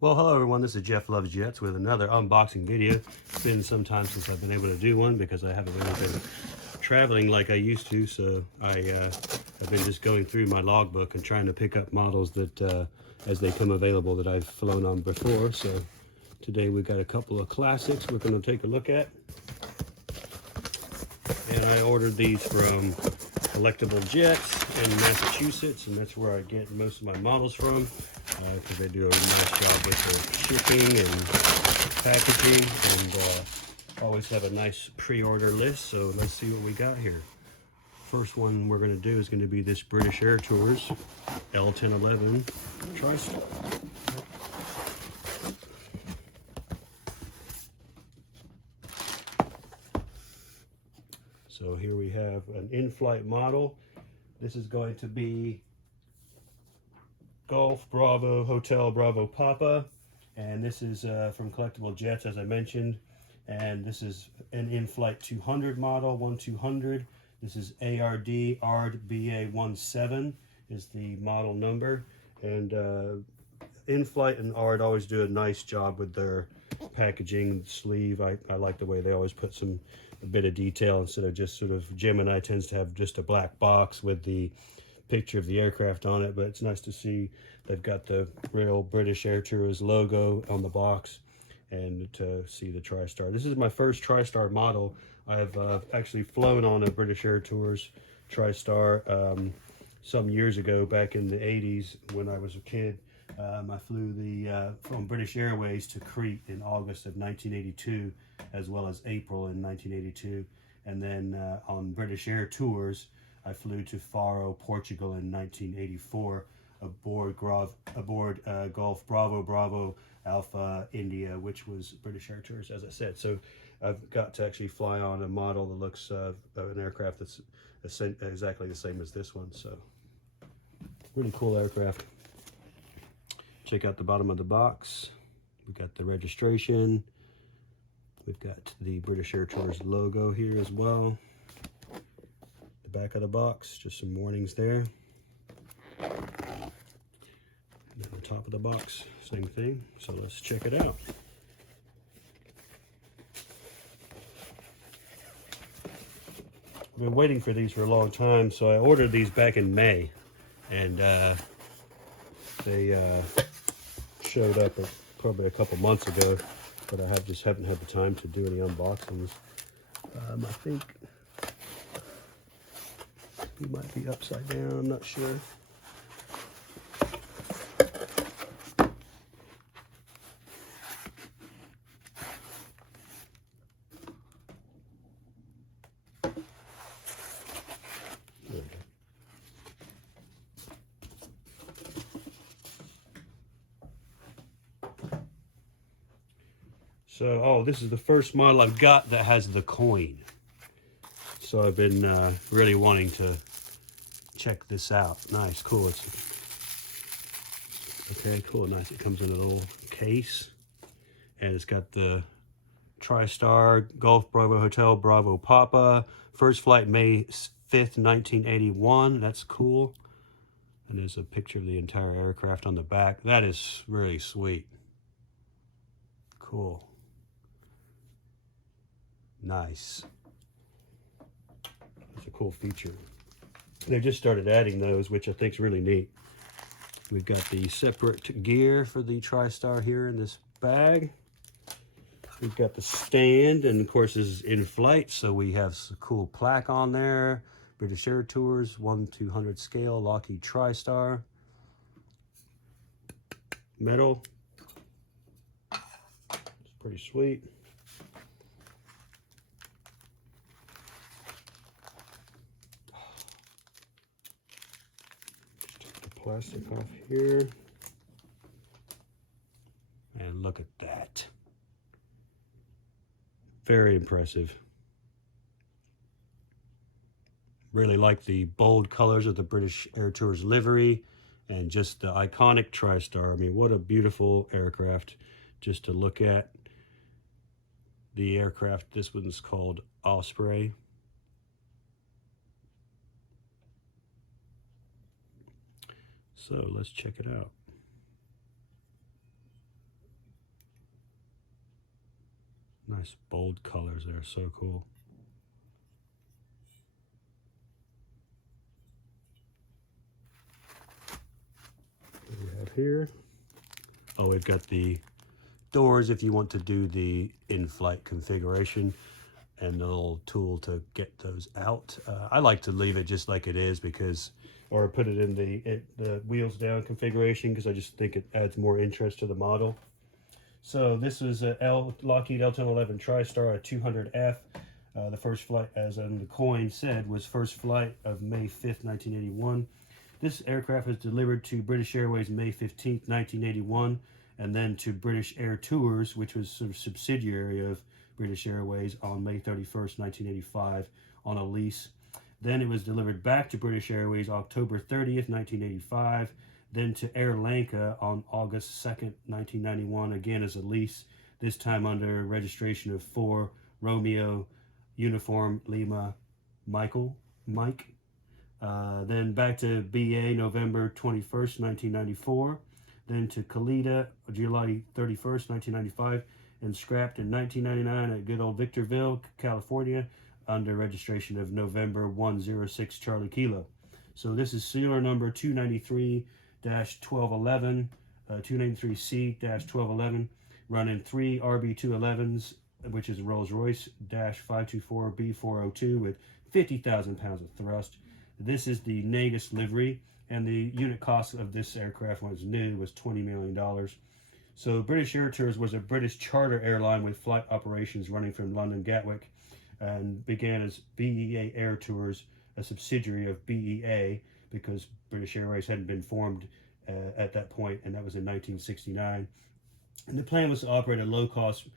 Well, hello everyone, this is Jeff Loves Jets with another unboxing video. It's been some time since I've been able to do one because I haven't really been traveling like I used to, so I have been just going through my logbook and trying to pick up models that, as they come available, that I've flown on before. So today we've got a couple of classics we're going to take a look at. And I ordered these from Collectible Jets in Massachusetts, and that's where I get most of my models from. Because they do a nice job with the shipping and packaging, and always have a nice pre-order list. So let's see what we got here. First one we're going to do is going to be this British Airtours L-1011 Tristar. So here we have an in-flight model. This is going to be Golf Bravo Hotel Bravo Papa, and this is from Collectible Jets, as I mentioned, and this is an in-flight 200 model, 1200. This is ARD BA17 is the model number, and in-flight and ARD always do a nice job with their packaging sleeve. I like the way they always put a bit of detail instead of just sort of Gemini tends to have just a black box with the picture of the aircraft on it, but it's nice to see they've got the real British Airtours logo on the box and to see the Tristar. This is my first Tristar model. I've actually flown on a British Airtours Tristar some years ago, back in the 80s when I was a kid. I flew from British Airways to Crete in August of 1982, as well as April in 1982, and then on British Airtours I flew to Faro, Portugal in 1984 aboard Golf Bravo Bravo Alpha India, which was British Airtours, as I said. So I've got to actually fly on a model that looks an aircraft that's exactly the same as this one. So really cool aircraft. Check out the bottom of the box. We've got the registration. We've got the British Airtours logo here as well. The back of the box, just some warnings there. And then on top of the box, same thing. So let's check it out. I've been waiting for these for a long time, so I ordered these back in May, and they showed up probably a couple months ago, but I just haven't had the time to do any unboxings. I think he might be upside down, I'm not sure. So, this is the first model I've got that has the coin. So I've been really wanting to check this out. Nice, cool. Okay, cool, nice. It comes in a little case, and it's got the Tristar Golf Bravo Hotel Bravo Papa. First flight May 5th, 1981. That's cool. And there's a picture of the entire aircraft on the back. That is really sweet. Cool. Nice. That's a cool feature. They just started adding those, which I think is really neat. We've got the separate gear for the Tristar here in this bag. We've got the stand, and of course this is in flight, so we have some cool plaque on there. British Airtours 1/200 scale Lockheed Tristar. Metal. It's pretty sweet. Plastic off here, and look at that. Very impressive. Really like the bold colors of the British Airtours livery and just the iconic Tristar. I mean, what a beautiful aircraft just to look at. The aircraft, this one's called Osprey. So let's check it out. Nice bold colors there, so cool. What do we have here? Oh, we've got the doors if you want to do the in-flight configuration, and the little tool to get those out. I like to leave it just like it is because, or put it in the wheels down configuration, because I just think it adds more interest to the model. So this was a Lockheed L-1011 Tristar, a 200F. The first flight, as on the coin said, was first flight of May 5th, 1981. This aircraft was delivered to British Airways May 15th, 1981, and then to British Airtours, which was sort of subsidiary of British Airways, on May 31st, 1985 on a lease. Then it was delivered back to British Airways October 30th, 1985, then to Air Lanka on August 2nd, 1991, again as a lease, this time under registration of 4 Romeo Uniform Lima Mike. Then back to BA November 21st, 1994, then to Kallita July 31st, 1995, and scrapped in 1999 at good old Victorville, California, under registration of November 106 Charlie Kilo. So this is serial number 293-1211, 293C-1211, running 3 RB211s, which is Rolls-Royce -524B402 with 50,000 pounds of thrust. This is the Negus livery, and the unit cost of this aircraft when it was new was $20 million. So British Airtours was a British charter airline with flight operations running from London Gatwick, and began as BEA Airtours, a subsidiary of BEA, because British Airways hadn't been formed at that point, and that was in 1969. And the plan was to operate a low-cost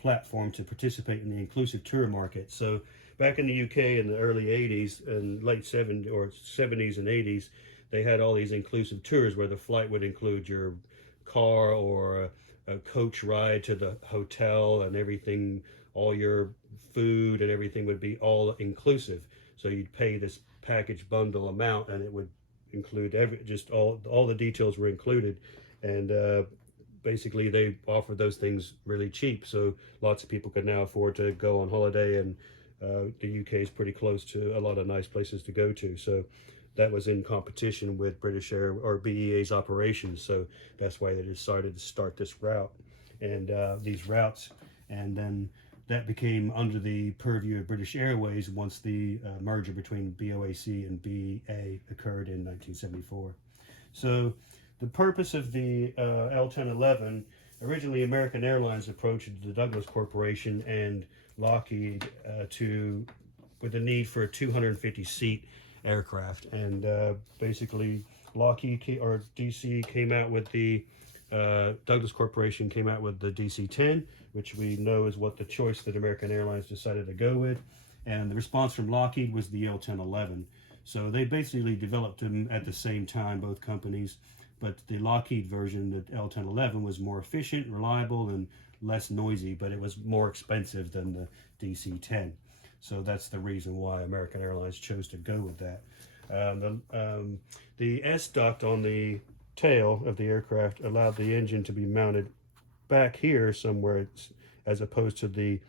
platform to participate in the inclusive tour market. So back in the UK in the early 80s and late 70s and 80s, they had all these inclusive tours where the flight would include your car or a coach ride to the hotel, and everything, all your food and everything would be all inclusive. So you'd pay this package bundle amount, and it would include all the details were included. And basically they offered those things really cheap, so lots of people could now afford to go on holiday, and the UK is pretty close to a lot of nice places to go to. So that was in competition with British Air or BEA's operations, so that's why they decided to start this route and these routes. And then that became under the purview of British Airways once the merger between BOAC and BEA occurred in 1974. So the purpose of the L-1011, originally American Airlines approached the Douglas Corporation and Lockheed with the need for a 250-seat aircraft, and basically Lockheed or DC came out with the Douglas Corporation came out with the DC-10, which we know is what the choice that American Airlines decided to go with, and the response from Lockheed was the L-1011. So they basically developed them at the same time, both companies, but the Lockheed version, the L-1011, was more efficient, reliable, and less noisy, but it was more expensive than the DC-10. So that's the reason why American Airlines chose to go with that. The S-duct on the tail of the aircraft allowed the engine to be mounted back here somewhere, as opposed to the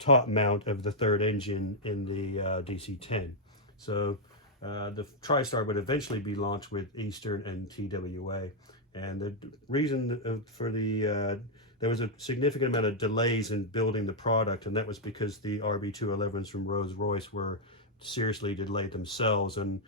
top mount of the third engine in the DC-10. So the Tristar would eventually be launched with Eastern and TWA. And the reason for there was a significant amount of delays in building the product, and that was because the RB211s from Rolls-Royce were seriously delayed themselves, and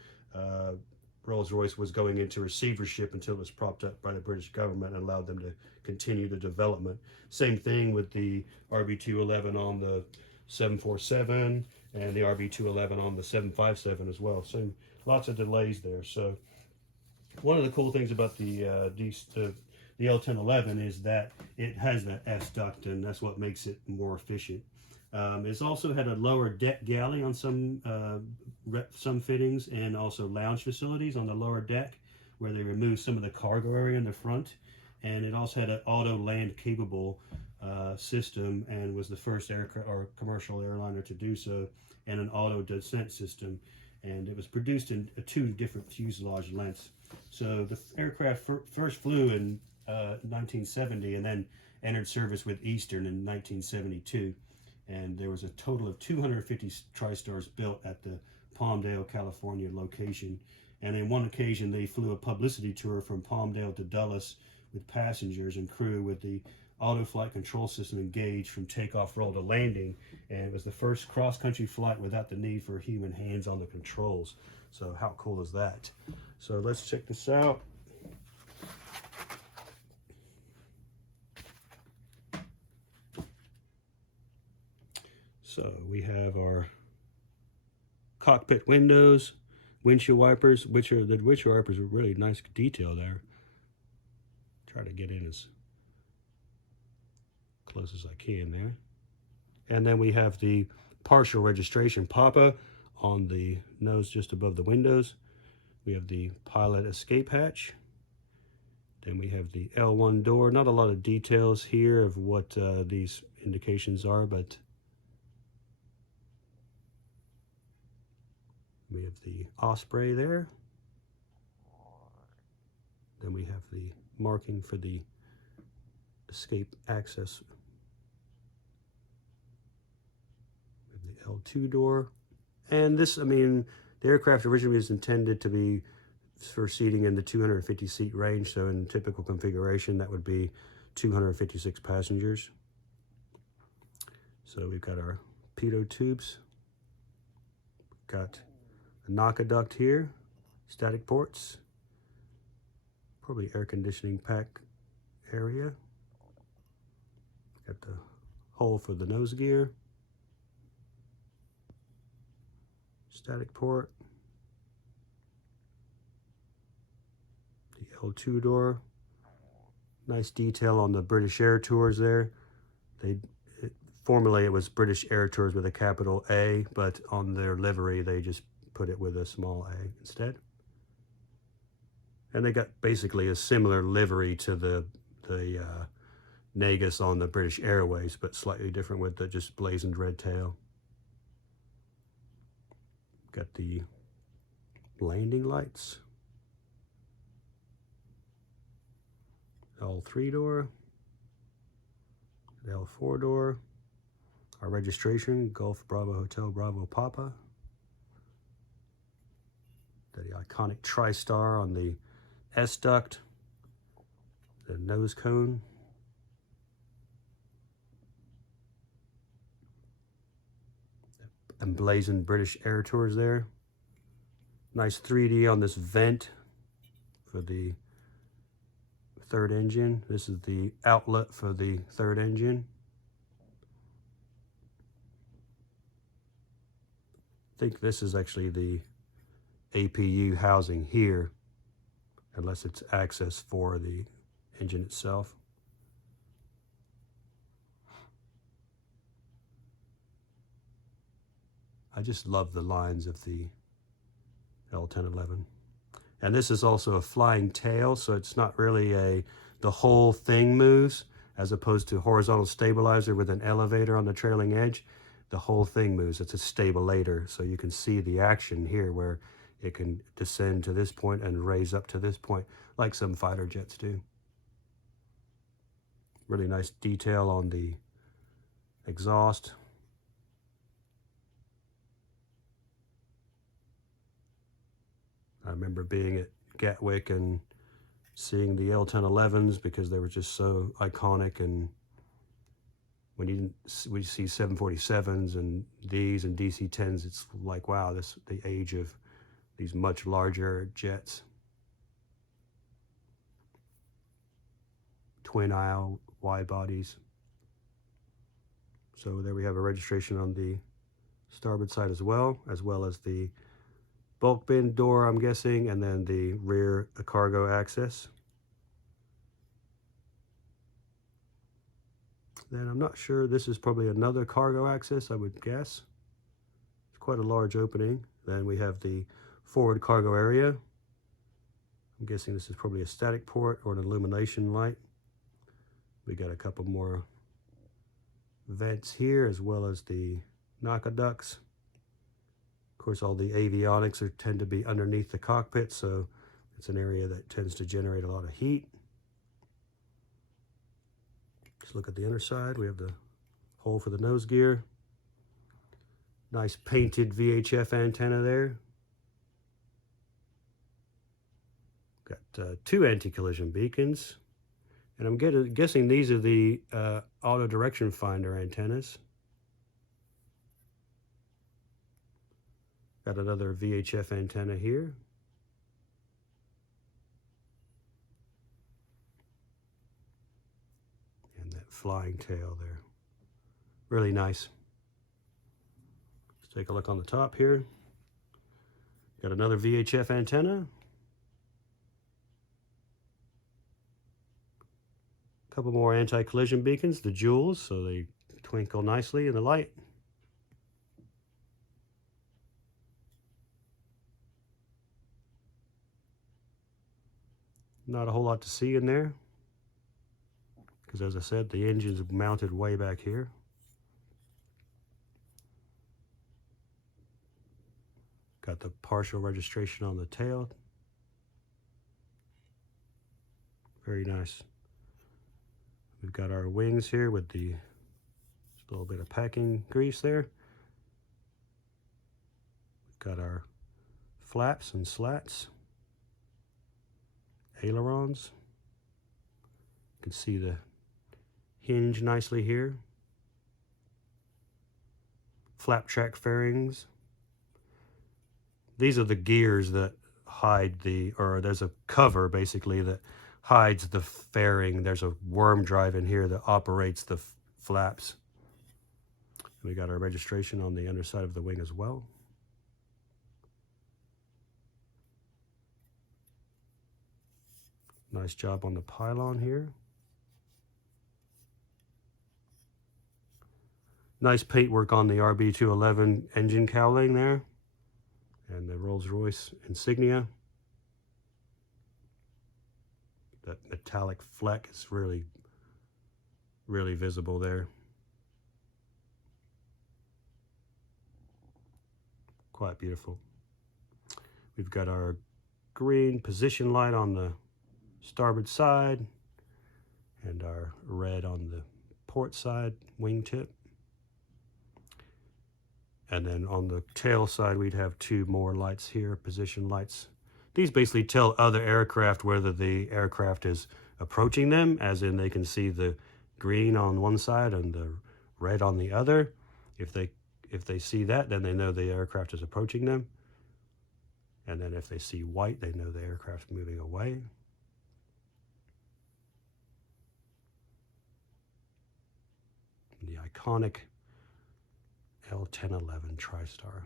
Rolls-Royce was going into receivership until it was propped up by the British government and allowed them to continue the development. Same thing with the RB211 on the 747 and the RB211 on the 757 as well. So lots of delays there. So one of the cool things about the L-1011 is that it has that S-duct, and that's what makes it more efficient. It's also had a lower deck galley on some fittings, and also lounge facilities on the lower deck where they removed some of the cargo area in the front. And it also had an auto land capable system, and was the first commercial airliner to do so, and an auto descent system. And it was produced in 2 different fuselage lengths. So the aircraft first flew in 1970, and then entered service with Eastern in 1972. and there was a total of 250 Tristars built at the Palmdale, California location. And on one occasion, they flew a publicity tour from Palmdale to Dulles with passengers and crew with the auto flight control system engaged from takeoff, roll to landing. And it was the first cross-country flight without the need for human hands on the controls. So how cool is that? So let's check this out. So we have our cockpit windows, windshield wipers, the windshield wipers are really nice detail there. Try to get in as close as I can there. And then we have the partial registration PAPA on the nose just above the windows. We have the pilot escape hatch. Then we have the L1 door. Not a lot of details here of what these indications are, but we have the Osprey there. Then we have the marking for the escape access. We have the L2 door. And this, I mean, the aircraft originally was intended to be for seating in the 250 seat range. So in typical configuration, that would be 256 passengers. So we've got our pitot tubes. We've got a NOCA duct here, static ports, probably air conditioning pack area. Got the hole for the nose gear, static port, the L2 door. Nice detail on the British Airtours there. Formerly it was British Airtours with a capital A, but on their livery they just put it with a small a instead. And they got basically a similar livery to the Negus on the British Airways, but slightly different with the just blazoned red tail. Got the landing lights, L3 door, the L4 door, our registration, Golf Bravo Hotel Bravo Papa, the iconic Tristar on the S duct, the nose cone, emblazoned British Airtours there. Nice 3D on this vent for the third engine. This is the outlet for the third engine. I think this is actually the APU housing here, unless it's access for the engine itself. I just love the lines of the L-1011. And this is also a flying tail, so it's not really the whole thing moves, as opposed to horizontal stabilizer with an elevator on the trailing edge. The whole thing moves. It's a stabilator, so you can see the action here where it can descend to this point and raise up to this point, like some fighter jets do. Really nice detail on the exhaust. I remember being at Gatwick and seeing the L-1011s because they were just so iconic, and when we see 747s and these and DC-10s, it's like, wow, the age of these much larger jets. Twin aisle wide bodies. So there we have a registration on the starboard side as well as the bulk bin door, I'm guessing, and then the rear cargo access. Then I'm not sure, this is probably another cargo access, I would guess. It's quite a large opening. Then we have the forward cargo area. I'm guessing this is probably a static port or an illumination light. We got a couple more vents here, as well as the NOCA ducts. Of course, all the avionics tend to be underneath the cockpit, so it's an area that tends to generate a lot of heat. Just look at the inner side. We have the hole for the nose gear, Nice painted VHF antenna there. Got 2 anti-collision beacons. And I'm guessing these are the auto direction finder antennas. Got another VHF antenna here. And that flying tail there. Really nice. Let's take a look on the top here. Got another VHF antenna. Couple more anti-collision beacons, the jewels, so they twinkle nicely in the light. Not a whole lot to see in there, because as I said, the engine's mounted way back here. Got the partial registration on the tail. Very nice. We've got our wings here with the little bit of packing grease there. We've got our flaps and slats, ailerons. You can see the hinge nicely here. Flap track fairings. These are the gears that hide the, or there's a cover basically that hides the fairing. There's a worm drive in here that operates the flaps. We got our registration on the underside of the wing as well. Nice job on the pylon here. Nice paintwork on the RB211 engine cowling there. And the Rolls-Royce insignia. That metallic fleck is really, really visible there. Quite beautiful. We've got our green position light on the starboard side and our red on the port side wingtip. And then on the tail side, we'd have 2 more lights here, position lights. These basically tell other aircraft whether the aircraft is approaching them, as in they can see the green on one side and the red on the other. If they see that, then they know the aircraft is approaching them. And then if they see white, they know the aircraft's moving away. The iconic L-1011 Tristar.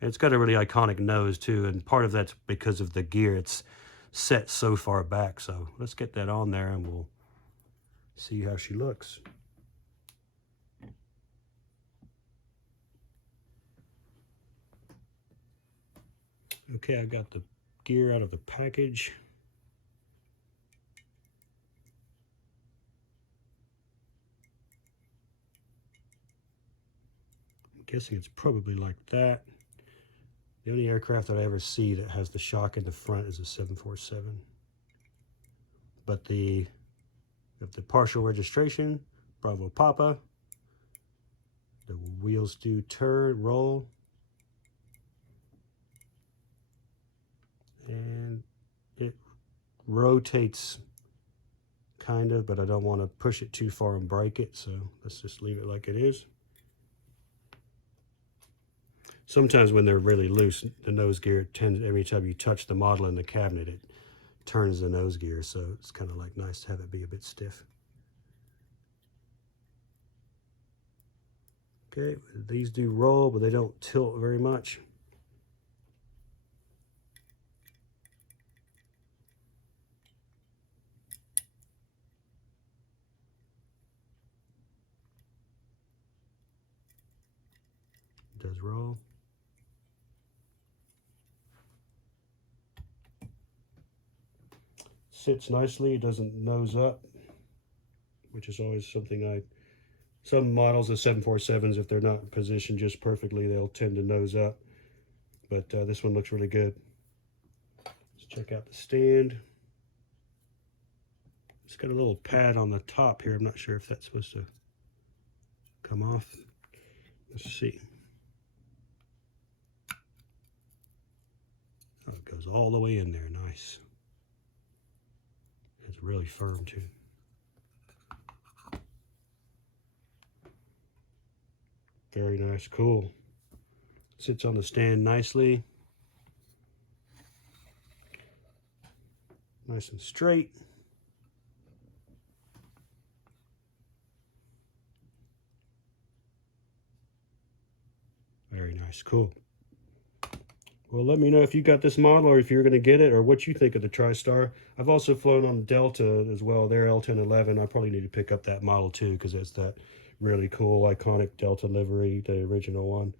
It's got a really iconic nose too, and part of that's because of the gear. It's set so far back, so let's get that on there and we'll see how she looks. Okay, I got the gear out of the package. I'm guessing it's probably like that. The only aircraft that I ever see that has the shock in the front is a 747. But the partial registration, Bravo Papa. The wheels do turn, roll. And it rotates kind of, but I don't want to push it too far and break it, so let's just leave it like it is. Sometimes when they're really loose, the nose gear tends, every time you touch the model in the cabinet, it turns the nose gear, so it's kind of like nice to have it be a bit stiff. Okay, these do roll, but they don't tilt very much. It does roll. Sits nicely, it doesn't nose up, which is always something some models of 747s, if they're not positioned just perfectly, they'll tend to nose up. But this one looks really good. Let's check out the stand. It's got a little pad on the top here. I'm not sure if that's supposed to come off. Let's see. It goes all the way in there. Nice. It's really firm too. Very nice. Cool. Sits on the stand nicely. Nice and straight. Very nice. Cool. Well, let me know if you got this model or if you're going to get it or what you think of the Tristar. I've also flown on Delta as well. Their L-1011. I probably need to pick up that model too because it's that really cool, iconic Delta livery, the original one.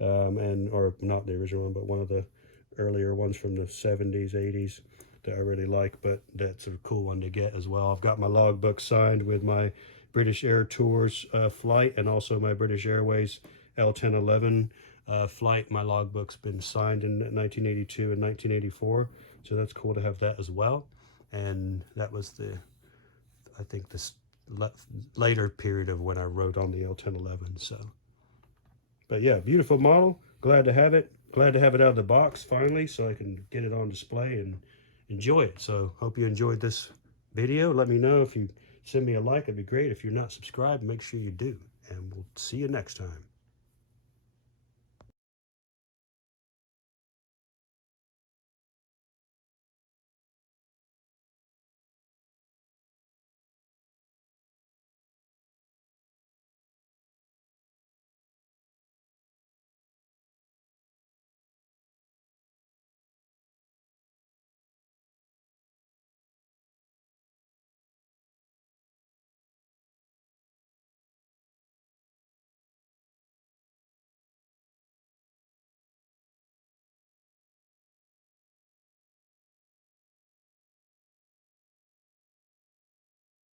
Or not the original one, but one of the earlier ones from the 70s, 80s that I really like. But that's a cool one to get as well. I've got my logbook signed with my British Airtours flight and also my British Airways L-1011 flight. My logbook's been signed in 1982 and 1984, so that's cool to have that as well. And that was I think this later period of when I rode on the L-1011. So, but yeah, beautiful model. Glad to have it. Glad to have it out of the box finally, so I can get it on display and enjoy it. So hope you enjoyed this video. Let me know if you send me a like. It'd be great. If you're not subscribed, make sure you do. And we'll see you next time.